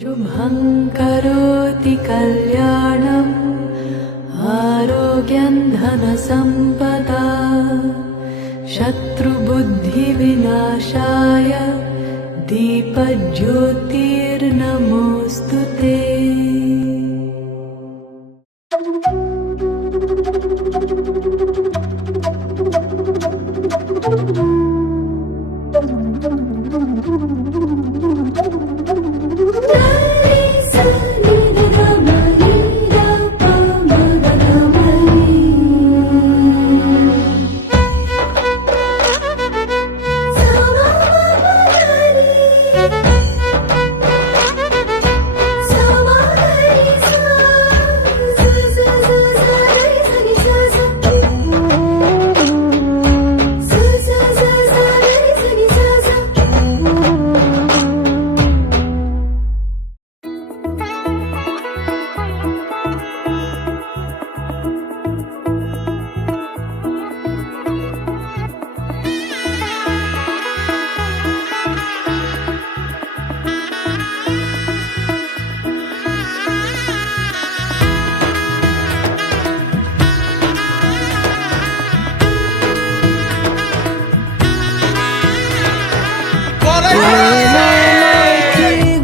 शुभं करोति कल्याणम् आरोग्यं धनसम्पदा शत्रुबुद्धिविनाशाय दीपज्योतिर्नमोऽस्तु ते।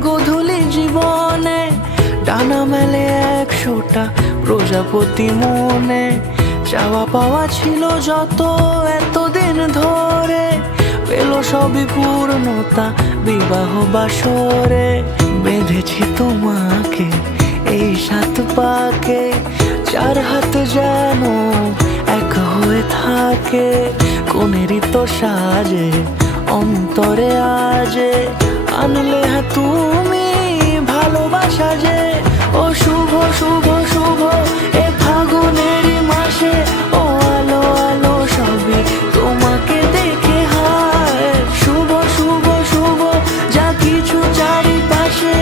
গধূলি জীবনে ডানা মেলে 100টা প্রজাপতি মনে, চাওয়া পাওয়া ছিল যত এতদিন ধরে, পেল সবই পূর্ণতা বিবাহ বাসরে। বেঁধেছি তোমাকে এই 7 পাকে, 4 হাত যেন এক হয়ে থাকে। কোনেরই তো সাজে অন্তরে আজে আনলে তুমি ভালোবাসা যে। ও শুভ শুভ শুভ এ ফাগুনেরই মাসে, ও আলো আলো সবই তোমাকে দেখে হায়। শুভ শুভ শুভ যা কিছু চারিপাশে,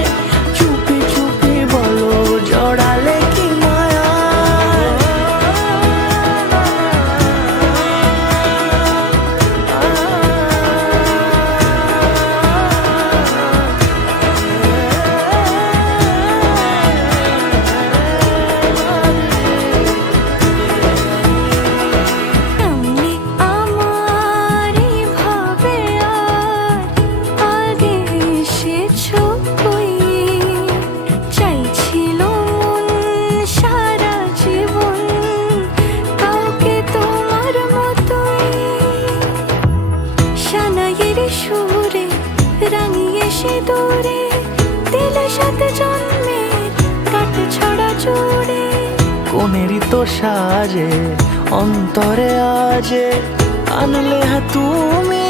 চুপি চুপি বলো জড়ালে কি মায়া। কোনেরই তো সাজে অন্তরে আজে আনলে তুমি